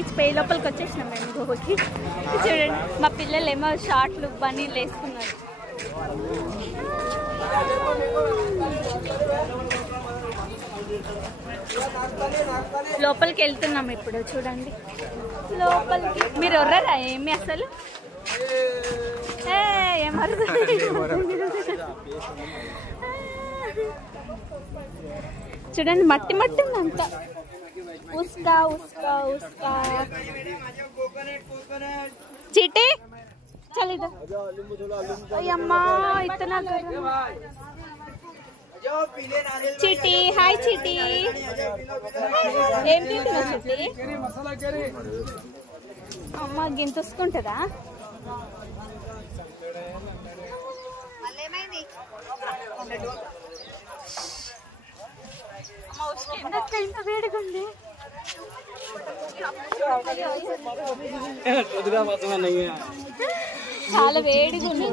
Beach పై లోపలికి వచ్చేసినాం మేము గోవాకి. చూడండి మా పిల్లలు ఏమో షార్ట్లు బనీలు వేసుకున్నారు. లోపలికి వెళ్తున్నాం ఇప్పుడు. చూడండి లోపలికి. మీరు ఎవర్రా ఏమి అసలు ఏమరు చూడండి మట్టి మట్టి ఉందంతా. ఉస్కా ఉస్కా ఉస్కా చీటీ చలిదా అయ్యమ్మా ఇతనా చీటీ. హాయ్ చీటీ. ఏం తింటున్నా చీటీ? అమ్మ గింతుసుకుంటుందా? ఎంత వేడిగా ఉంది. చాలా వేడిగా ఉంది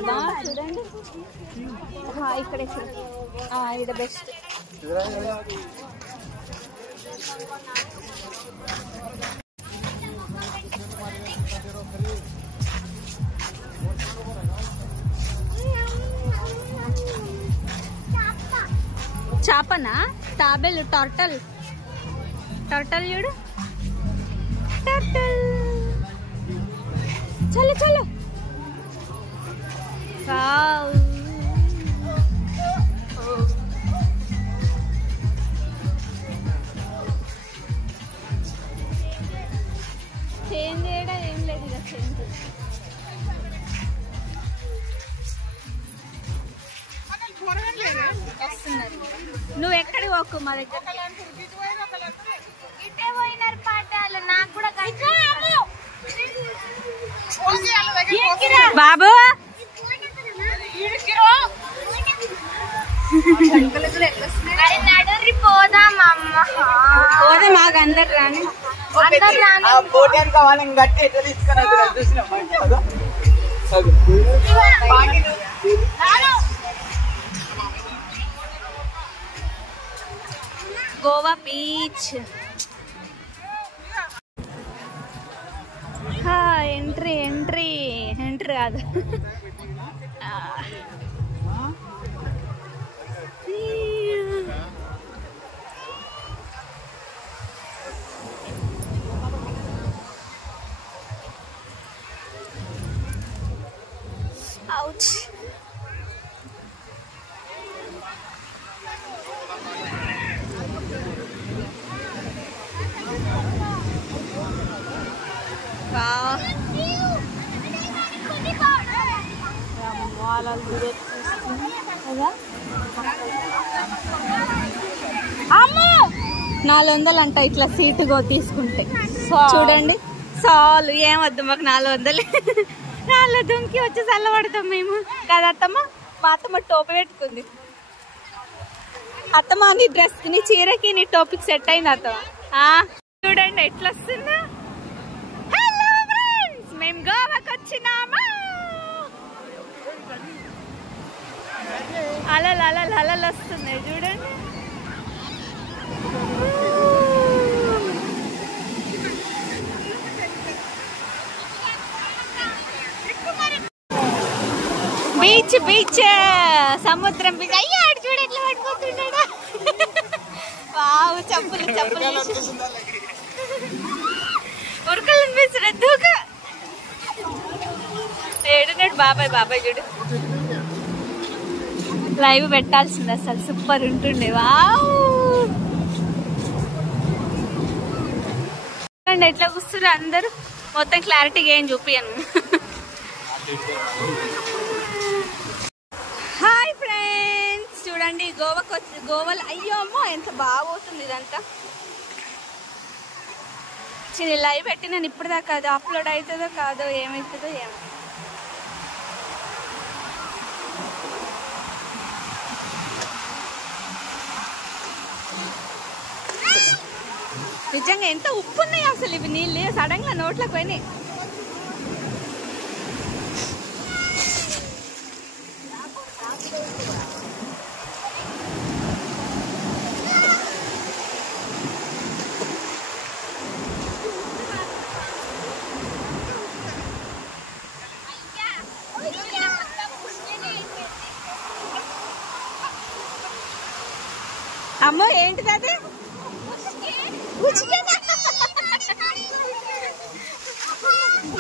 చూడండి. ఇక్కడ ఇది బెస్ట్. చేపనా? తాబేలు టర్టల్. టర్టల్ చూడు టర్టల్. చలో చలో. చేంజ్ చేయడం ఏం లేదు ఇక చేంజ్. నువ్వు ఎక్కడికి పోకు మా దగ్గర. బాబు పోదాం మాకు అందరు రాని. Goa beach. Entry entry entry కాదు. Ouch. Wow. అమ్మో 400 అంట ఇట్లా సీటుగో తీసుకుంటే. చూడండి చాలు ఏమొద్దు మాకు 400. 4 దుంకి వచ్చి చల్లబడతాం మేము కదా అత్తమ్మ. మా అత్తమ్మ టోపీ పెట్టుకుంది. అత్తమ్మ నీ డ్రెస్ నీ చీరకి నీ టోపీకి సెట్ అయింది అత్తమ్మ. చూడండి ఎట్లా వస్తుందా. హలో ఫ్రెండ్స్, మేము గోవాకి వచ్చినామా. అలలు అలలు అలలు వస్తున్నాయి చూడండి. బీచ్ బీచ్ సముద్రం బీచ్. అయ్యా చూడు ఎట్లా పడిపోతున్నాడా. వావ్ చెప్పులు చెప్పులు ఉరకలు అనిపిస్తున్నాడు. దూక ఏడున్నాడు బాబాయ్. బాబాయ్ చూడు లైవ్ పెట్టాల్సింది అసలు సూపర్ ఉంటుండే. వావ్ ఎట్లా కూర్చున్నారు అందరూ. మొత్తం క్లారిటీగా ఏం చూపియను. హాయ్ ఫ్రెండ్స్, చూడండి గోవాకి వచ్చి గోవాలో అయ్యో అమ్మో ఎంత బాగోతుంది ఇదంతా. చిన్న లైవ్ పెట్టి నేను ఇప్పుడు దాకా అది అప్లోడ్ అవుతుందో కాదో ఏమవుతుందో ఏమో. నిజంగా ఎంత ఉప్పు ఉన్నాయి అసలు ఇవి నీళ్ళు. సడన్ గా నోట్లోకి పోయినాయి. అమ్మో ఏంటిది అది?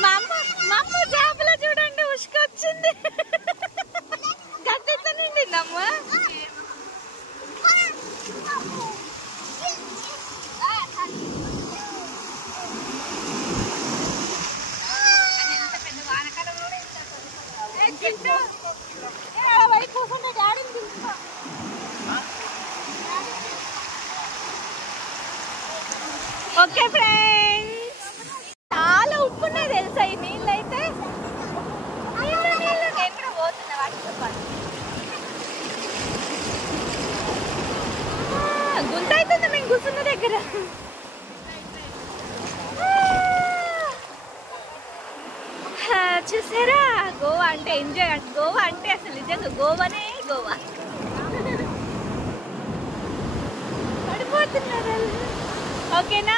మా అమ్మ చేపలో చూడండి ఉసుకొచ్చింది. గద్దెతో నిండిందమ్మ. ఓకే ఫ్రెండ్స్, చాలా ఉప్పున్నాయి తెలుసా ఈ నీళ్ళు అయితే. నీళ్ళు నేను కూడా పోతున్నా వాటితో పాటు. గుంత అవుతుంది మేము కూర్చున్న దగ్గర. చూసారా, గోవా అంటే ఎంజాయ్. అంటే గోవా అంటే అసలు నిజంగా గోవానే గోవా. పడిపోతున్నారు. ఓకేనా?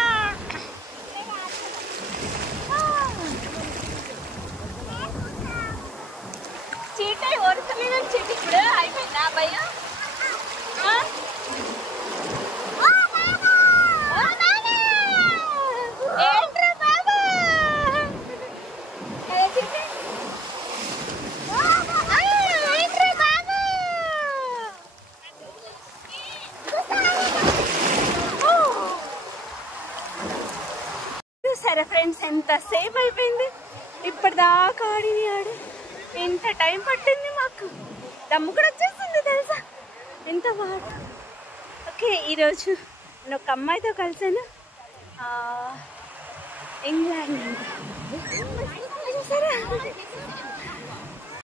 చీట ఓడుతలేదు. చీట ఇప్పుడు అయిపోయిందా భయం? ఏంట్రా బాబా, సరే ఫ్రెండ్స్, ఎంత సేపు అయిపోయింది ఇప్పటిదాకా ఆడి. ఎంత టైం పట్టింది మాకు. దమ్ము కూడా వచ్చేస్తుంది తెలుసా, ఎంత బాగా. ఓకే, ఈరోజు నేను ఒక అమ్మాయితో కలిసాను. ఇంగ్లాండ్ సరే